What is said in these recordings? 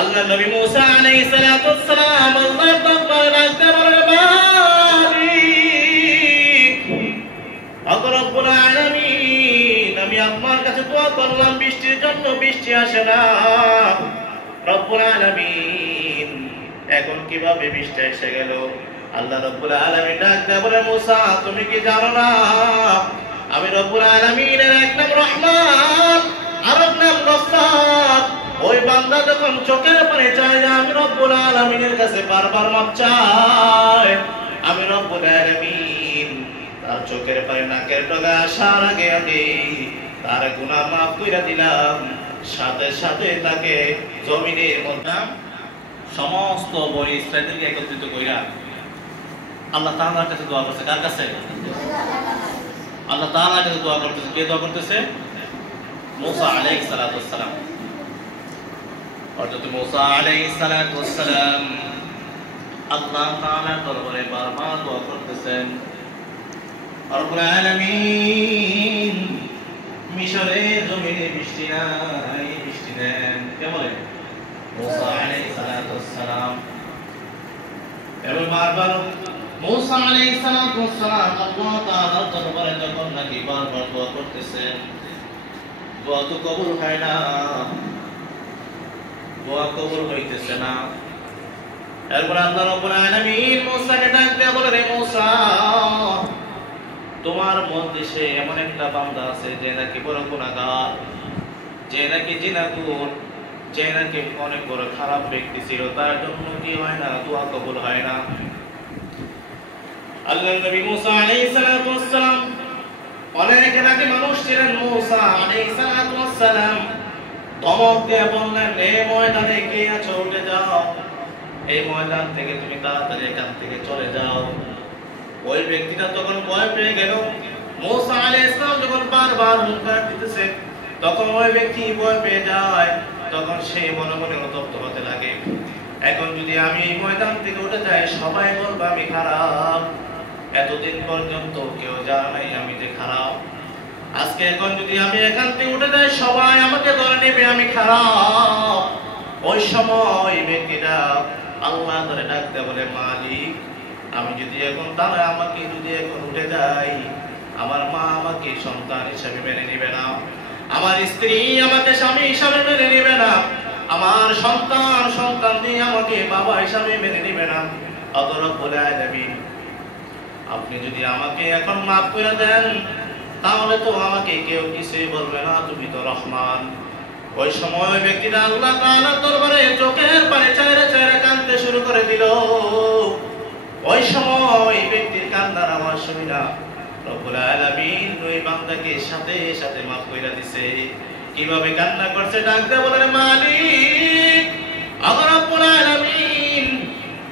আল্লাহ নবী মুসা আলাইহিস সালাতু ওয়াস সালাম আল্লাহর দরবারে ডাকতে বলে মালিক রব্বুল আলামিন আমি আপনার কাছে দোয়া করলাম বৃষ্টির জন্য, বৃষ্টি আসে না। রব্বুল আলামিন এখন কিভাবে বৃষ্টি এসে গেল? আল্লাহ রব্বুল আলামিন ডাকতে বলে মুসা তুমি কি জানো না আমি রব্বুল আলামিনের এক নাম রহমান আর এক নাম গফফার। ওই বান্দা যখন চোখের পানি চায় আমি রব্বুল আলামিনের কাছে বারবার মাপ চায়, আমি রব্বুল আলামিন তার চোখের পানি নাকের ডগা আসার আগে আগে তার গুনাহ মাফ কইরা দিলাম। সাথে সাথে তাকে জমিনের মধ্যে সমস্ত বনি ইসরাঈলকে একত্রিত কইরা আল্লাহ তাআলার কাছে দোয়া করছে। কার কাছে? আল্লাহ তাআলার কাছে দোয়া করতেছে। কে দোয়া করতেছে? মুসা আলাইহিস সালাতু ওয়াস সালাম। হযরত মুসা আলাইহিস সালাতু ওয়াস সালাম আল্লাহ তাআলার দরবারে বারবার দোয়া করতেছেন, রব্বুল আলামিন মিশরের জমিনে বৃষ্টি নাই, বৃষ্টি দেন। কে বলে? মুসা আলাইহিস সালাতু ওয়াস সালাম। এবার বারবার মুসা আলাইহিস সালাতু ওয়াস সালাম আল্লাহ তাআলার দরবারে যখন নাকি বারবার দোয়া করতেছেন, দোয়া তো কবুল হয় না, দোয়া কবুল হইতেছে না। এরপর আল্লাহ রাব্বুল আলামিন মুসাকে ডাক দিয়ে বলে রে মুসা তোমার মধ্যে সে এমন একটা বান্দা আছে যে নাকি বড় গুনাহগার, যে নাকি জিনাকুর, যে নাকি অনেক বড় খারাপ ব্যক্তি ছিল, তার জন্য কি হয় না? দোয়া কবুল হয় না। আল্লাহ নবী মুসা আলাইহিস সালাতু ওয়াস সালাম অনেক আগে মানুষ ছিলেন। মুসা আলাইহিস সালাতু ওয়াস সালাম ধমক দিয়ে বললেন এই ময়দানে কে আছো উঠে যাও, এই ময়দান থেকে তুমি তাড়াতাড়ি এখান থেকে চলে যাও। ওই ব্যক্তিটা তখন ভয় পেয়ে গেল। মুসা আলাইহিস সালাম যখন বারবার হুঙ্কার দিতেছে তখন ওই ব্যক্তি ভয় পেয়ে যায়। তখন সে মনে মনে উত্তপ্ত হতে লাগে, এখন যদি আমি এই ময়দান থেকে উঠে যাই সবাই বলবে আমি খারাপ, এতদিন পর্যন্ত কেউ জানে নাই আমি যে খারাপ, আজকে এখন যদি আমি এখান থেকে উঠে যাই সবাই আমাকে ধরে নেবে আমি খারাপ। ওই সময় ব্যক্তিটা আল্লাহ ধরে ডাকতে বলে মালিক আমি যদি এখন তাহলে আমাকে যদি এখন উঠে যাই আমার মা আমাকে সন্তান হিসেবে মেনে নিবে না, আমার স্ত্রী আমাকে স্বামী হিসেবে মেনে নিবে না, আমার সন্তান দিয়ে আমাকে বাবা হিসেবে মেনে নিবে না। আল্লাহ রাব্বুল আলামিন আপনি যদি আমাকে এখন মাফ করে দেন তাহলে তো আমাকে কেউ কিছুই বলবে না, তুমি তো রহমান। ওই সময় ব্যক্তিটা আল্লাহ তাআলার দরবারে চোখের পানি ছেড়ে ছেড়ে কাঁদতে শুরু করে দিল। ওই সময় ব্যক্তির কান্নার আওয়াজ শুনে না রব্বুল আলামিন ওই বান্দাকে সাথে সাথে মাফ কইরা দিছে। কিভাবে কান্না করছে? ডাক দিয়ে বলে মালিক আল্লাহ রাব্বুল আলামিন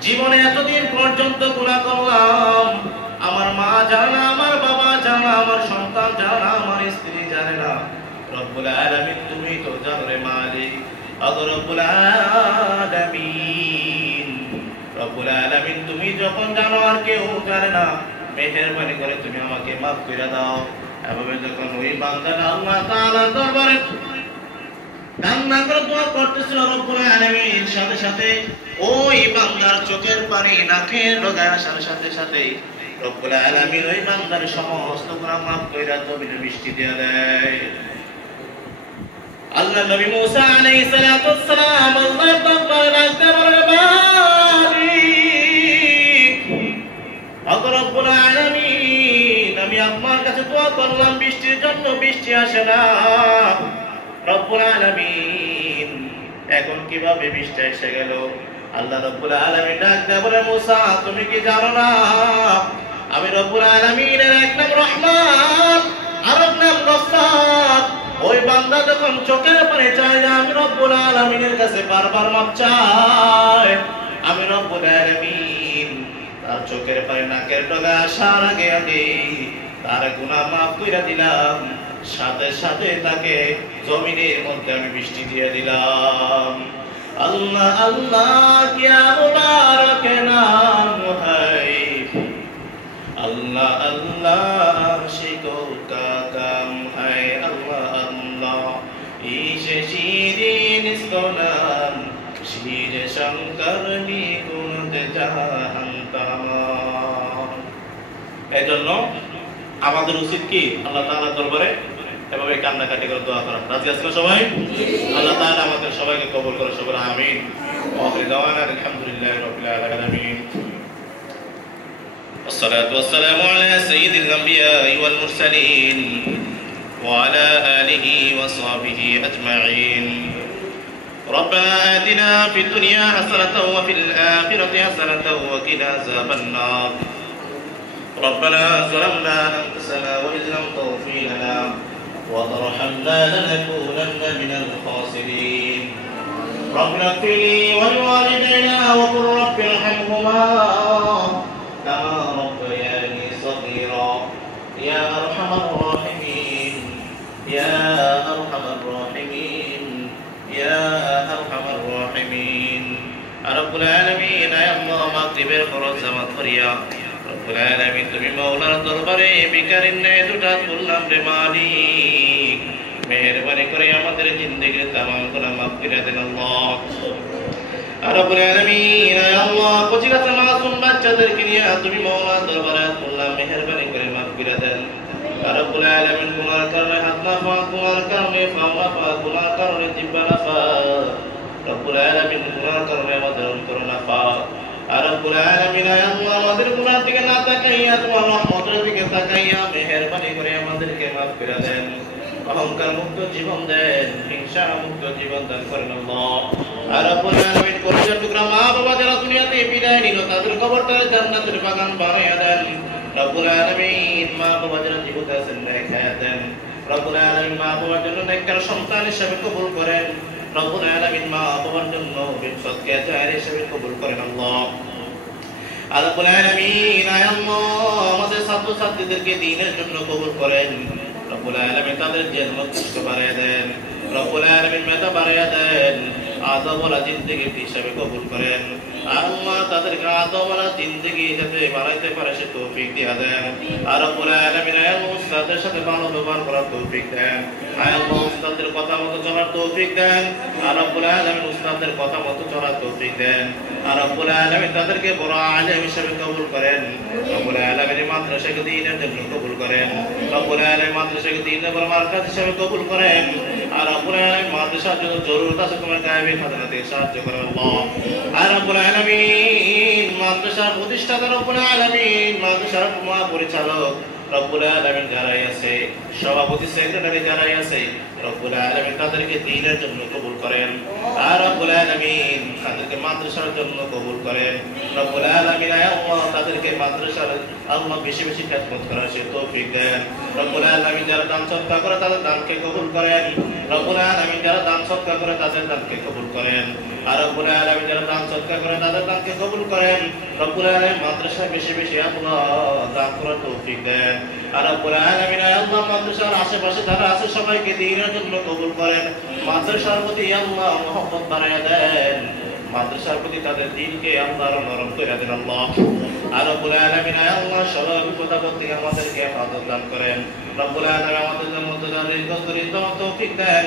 জীবনে এতদিন পর্যন্ত গুনাহ করলাম, আমার মা জানে না, আমার বাবা জানে না, আমার সন্তান জানে না, আমার স্ত্রী জানে না, রব্বুল আলামিন তুমি তো জানো রে মালিক। আল্লাহ রাব্বুল আলামিন রব্বুল আলামিন তুমি যখন জানো আর কেউ জানে না, মেহেরবানি করে তুমি আমাকে মাফ করে দাও। এভাবে যখন ওই বান্দাটা আল্লাহ তাআলার দরবারে কান্না করে দোয়া করতেছিল রব্বুল আলামিন সাথে সাথে ওই বান্দার চোখের পানি নাকের ডগায় আসার সাথে সাথে রব্বুল আলামিন ওই বান্দার সমস্ত গুনাহ মাফ কইরা জমিনে বৃষ্টি দিয়ে দেয়। আল্লাহ নবী মুসা আলাইহিস সালাতু ওয়াস সালাম আল্লাহর দরবারে ডাকতে বলে মালিক রব্বুল আলামিন আমি আপনার কাছে দোয়া করলাম বৃষ্টির জন্য, বৃষ্টি আসে না। রব্বুল আলামিন এখন কিভাবে বৃষ্টি এসে গেল? আল্লাহ রব্বুল আলামিন ডাকতে বলে মুসা তুমি কি জানো না আমি রব্বুল আলামিনের এক নাম রহমান আর এক নাম গফফার। ওই বান্দা যখন চোখের পানি চায় আমি রব্বুল আলামিনের কাছে বারবার মাপ চায়, আমি রব্বুল আলামিন তার চোখের পানি নাকের ডগা আসার আগে আগে তার গুনাহ মাফ কইরা দিলাম। সাথে সাথে তাকে জমিনের মধ্যে আমি বৃষ্টি দিয়ে দিলাম। আল্লাহ আল্লাহ क्या मुबारक नाम है, अल्लाह अल्लाह शिकों का काम है, अल्लाह अल्लाह इसे शीरीन इसको नाम शंकर कुंद जहां तमाम। এজন্য আমাদের উচিত কি আল্লাহ তাআলার দরবারে এভাবে কান্নাকাটি করে দোয়া করা। রাজি আছেন সবাই? আল্লাহ তাআলা আমাদের সবাইকে কবুল করে সবাই আমিন। ওয়া আখিরু দাওয়ানা আলহামদুলিল্লাহি রাব্বিল আলামিন। والصلاة والسلام على سيد الأنبياء والمرسلين وعلى آله وصحبه أجمعين. ربنا آتنا في الدنيا حسنة وفي الآخرة حسنة وقنا عذاب النار. ربنا ظلمنا أنفسنا وإن لم تغفر لنا وترحمنا لنكونن من الخاسرين. ربنا اغفر لي ولوالدينا وقل رب ارحمهما كما ربياني صغيرا يا أرحم الراحمين يا أرحم الراحمين يا أرحم الراحمين. رب العالمين يا الله মাগরিবের ফরজ জামাত করিয়া রব্বুল আলামিন তুমি মাওলার দরবারে ভিখারির ন্যায় দুটা তুললাম রে মালিক, মেহেরবানি করে আমাদের জিন্দেগির তামাম গুনাহ মাফ করে দেন আল্লাহ। রব্বুল আলামিন ইয়া আল্লাহ কচিকাতে মাসুম বাচ্চাদেরকে নিয়ে তুমি মাওলার দরবারে তুললাম, মেহেরবানি করে মাফ করে দেন। রব্বুল আলামিন গুনার কারণে হাত না পা, গুনার কারণে পা না পা, গুনার কারণে জিহ্বা না পা, রব্বুল আলামিন গুনার কারণে আমাদের অন্তর না পা। রব্বুল আলামিন ইয়া আল্লাহ আমাদের গুনাহ থেকে না তাকাইয়া তোমার রহমতের দিকে তাকাইয়া মেহেরবানি করে আমাদেরকে মাফ করে দেন। অহংকার মুক্ত জীবন দেন, হিংসা মুক্ত জীবন দান করেন আল্লাহ। রব্বুল আলামিন কলিজার টুকরা মা বাবা যারা দুনিয়াতে বিদায় নিল তাদের কবরটারে জান্নাতের বাগান বানাইয়া দেন। রব্বুল আলামিন মা বাবা যারা জীবিত আছেন নেক হায়াত দেন। রব্বুল আলামিন মা বাবার জন্য নেককার সন্তান হিসেবে কবুল করেন। রব্বুল আলামিন মা বাবার জন্য সদকা জারিয়া হিসেবে কবুল করেন আল্লাহ। রব্বুল আলামিন ইয়া আল্লাহ আমাদের ছাত্র-ছাত্রীদেরকে দ্বীনের জন্য কবুল করেন। রব্বুল আলামিন তাদের জেহনত খুশক বাড়ায়া দেন। রব্বুল আলামিন মেধা বাড়ায়া দেন। আদবওয়ালা জিন্দেগি হিসাবে কবুল করেন আল্লাহ, তাদেরকে আদবওয়ালা জিন্দেগি যাতে বাড়াইতে পারে সে তৌফিক দিয়া দেন। আর রব্বুল আলামিন আল্লাহ উস্তাদের সাথে ভালো ব্যবহার করার তৌফিক দেন। আল্লাহ উস্তাদের কথা মতো চলার তৌফিক দেন। আর রব্বুল আলামিন উস্তাদের কথা মতো চলার তৌফিক দেন। আর রব্বুল আলামিন তাদেরকে বড় আলেম হিসেবে কবুল করেন। রব্বুল আলামিন মাদ্রাসাকে দ্বীনের জন্য কবুল করেন। রব্বুল আলামিন মাদ্রাসাকে দ্বীনের বড় মার্কাজ হিসেবে কবুল করেন। আর রব্বুল আলামিন মাদ্রাসার জন্য জরুরত আছে তোমার গায়েবী খাজানাতে সাহায্য করেন আল্লাহ। আর রব্বুল আলামিন মাদ্রাসার প্রতিষ্ঠাতা রব্বুল আলামিন মাদ্রাসার পরিচালক রব্বুল আলামিন যারাই আছে, সভাপতি সেক্রেটারি যারাই আছে, রব্বুল আলামিন তাদেরকে দ্বীনের জন্য কবুল করেন। আর রব্বুল আলামিন তাদেরকে মাদ্রাসার জন্য কবুল করেন। রব্বুল আলামিন আল্লাহ তাদেরকে মাদ্রাসার আল্লাহ বেশি বেশি খেদমত করার সে তৌফিক দেন। রব্বুল আলামিন যারা দান সদকা করে তাদের দানকে কবুল করেন। রব্বুল আলামিন যারা দান সদকা করে তাদের দানকে কবুল করেন। আর রব্বুল আলামিন যারা দান সদকা করে তাদের দানকে কবুল করেন। রব্বুল আলামিন মাদ্রাসা বেশি বেশি আল্লাহ দান করার তৌফিক দেন। আর রব্বুল আলামিন আল্লাহ মাদ্রাসার আশেপাশে যারা আছে সবাইকে দ্বীনের জন্য কবুল করেন। মাদ্রাসার প্রতি আল্লাহ মহব্বত বাড়ায়া দেন। মাদ্রাসার প্রতি তাদের দ্বীনকে আল্লাহ নরম করে দেন আল্লাহ। আর রব্বুল আলামিন আল্লাহ সবাই বিপদ থেকে আমাদেরকে হেফাজত দান করেন। রব্বুল আলামিন আমাদের জন্য তৌফিক দেন।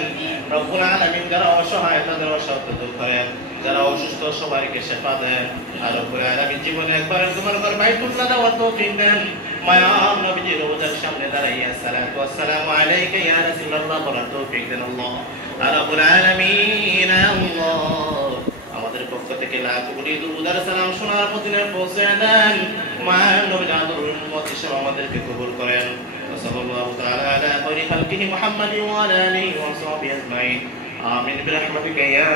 রব্বুল আলামিন যারা অসহায় তাদের অসহায়ত্ব দূর করেন, যারা অসুস্থ সবাইকে শিফা দেন। আর রব্বুল আলামিন জীবনে একবার তোমার ঘর বাইতুল্লাহ দেওয়ার তৌফিক দেন। মায়ার নবীজির রওজার সামনে দাঁড়াইয়া সালাতু ওয়াসসালামু আলাইকা ইয়া রাসূলুল্লাহ বলার তৌফিক দেন আল্লাহ। আর রব্বুল আলামিন আল্লাহ আমাদের পক্ষ থেকে লাখ কোটি দুরূদ আর সালাম শোনার মদিনায় পৌঁছে দেন। মায়ার নবীর আদরের উম্মত হিসেবে আমাদেরকে কবুল করেন। সাল্লাল্লাহু তাআলা আলা খায়রি খালকিহি মুহাম্মাদিন ওয়া আলা আলিহি ওয়া সাহবিহি আজমাইন। আমিন বিরহমাতিকা ইয়া